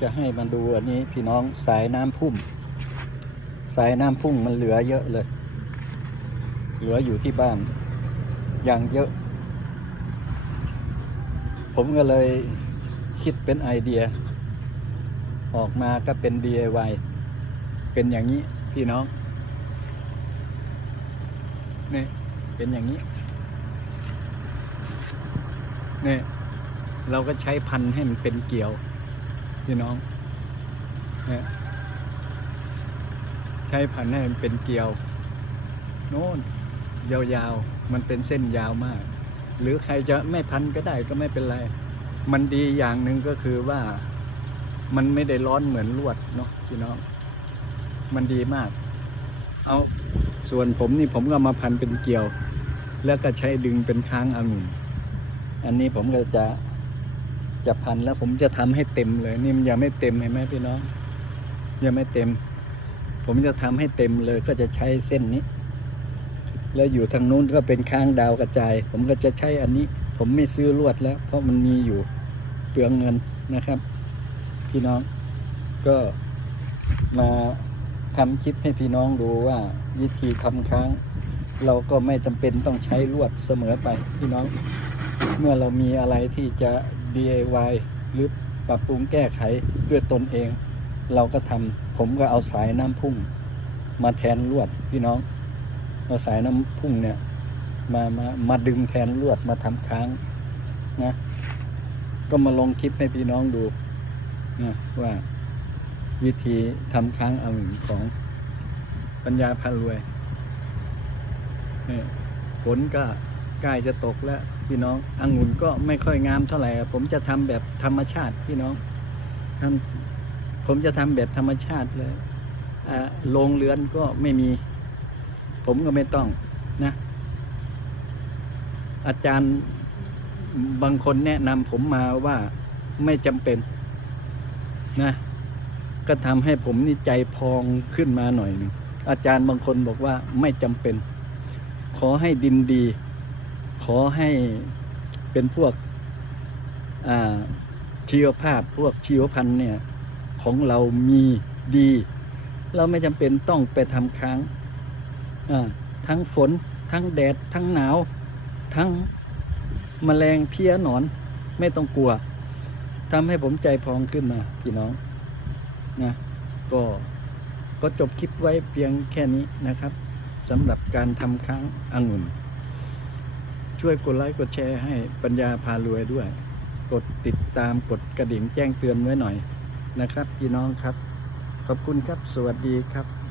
จะให้มาดูอันนี้พี่น้องสายน้ำพุ่ม สายน้ำพุ่งมันเหลือเยอะเลย เหลืออยู่ที่บ้านอย่างเยอะ ผมก็เลยคิดเป็นไอเดีย ออกมาก็เป็น DIY เป็นอย่างนี้พี่น้องนี่เป็นอย่างนี้นี่เราก็ใช้พันให้มันเป็นเกลียว พี่น้องนี่ยใช้พันให้มันเป็นเกลียว โน่นยาวๆ มันเป็นเส้นยาวมาก หรือใครจะไม่พันก็ได้ก็ไม่เป็นไร มันดีอย่างหนึ่งก็คือว่ามันไม่ได้ร้อนเหมือนลวดเนาะพี่น้อง มันดีมาก เอาส่วนผมนี่ผมก็มาพันเป็นเกลียว แล้วก็ใช้ดึงเป็นค้างองุ่น อันนี้ผมก็จะ จะพันแล้วผมจะทำให้เต็มเลยนี่มันยังไม่เต็มเห็นไหมพี่น้อง ยังไม่เต็ม ผมจะทำให้เต็มเลยก็จะใช้เส้นนี้ แล้วอยู่ทางนู้นก็เป็นค้างดาวกระจาย ผมก็จะใช้อันนี้ ผมไม่ซื้อลวดแล้ว เพราะมันมีอยู่เปลืองเงินนะครับ พี่น้องก็มาทำคลิปให้พี่น้องดูว่าวิธีทำค้าง เราก็ไม่จำเป็นต้องใช้ลวดเสมอไปพี่น้อง เมื่อเรามีอะไรที่จะ DIY หรือปรับปรุงแก้ไขด้วยตนเอง เราก็ทำผมก็เอาสายน้ำพุ่ง มาแทนลวดพี่น้องเอาสายน้ำพุ่งเนี่ยมามามาดึงแทนลวดมาทำค้างนะก็มาลงคลิปให้พี่น้องดูนะว่าวิธีทำค้างเอาของปัญญาพารวยนี่ฝนก็ ใกล้จะตกแล้ว พี่น้ององุ่นก็ไม่ค่อยงามเท่าไหร่ผมจะทำแบบธรรมชาติพี่น้องทำผมจะทำแบบธรรมชาติเลยอ่าโรงเรือนก็ไม่มี ผมก็ไม่ต้องนะ อาจารย์บางคนแนะนำผมมาว่าไม่จำเป็นนะ ก็ทำให้ผมนี่ใจพองขึ้นมาหน่อยหนึงอาจารย์บางคนบอกว่าไม่จำเป็น ขอให้ดินดี ขอให้เป็นพวกชีวภาพพวกชีวพันธุ์เนี่ยของเรามีดี เราไม่จำเป็นต้องไปทำค้างทั้งฝน ทั้งแดด ทั้งหนาว ทั้งแมลงเพี้ยหนอน ไม่ต้องกลัวทำให้ผมใจพองขึ้นมาพี่น้องนะก็ก็จบคลิปไว้เพียงแค่นี้นะครับสำหรับการทำค้างองุ่น ช่วยกดไลค์กดแชร์ให้ปัญญาพารวยด้วย กดติดตามกดกระดิ่งแจ้งเตือนไว้หน่อยนะครับพี่น้องครับ ขอบคุณครับสวัสดีครับ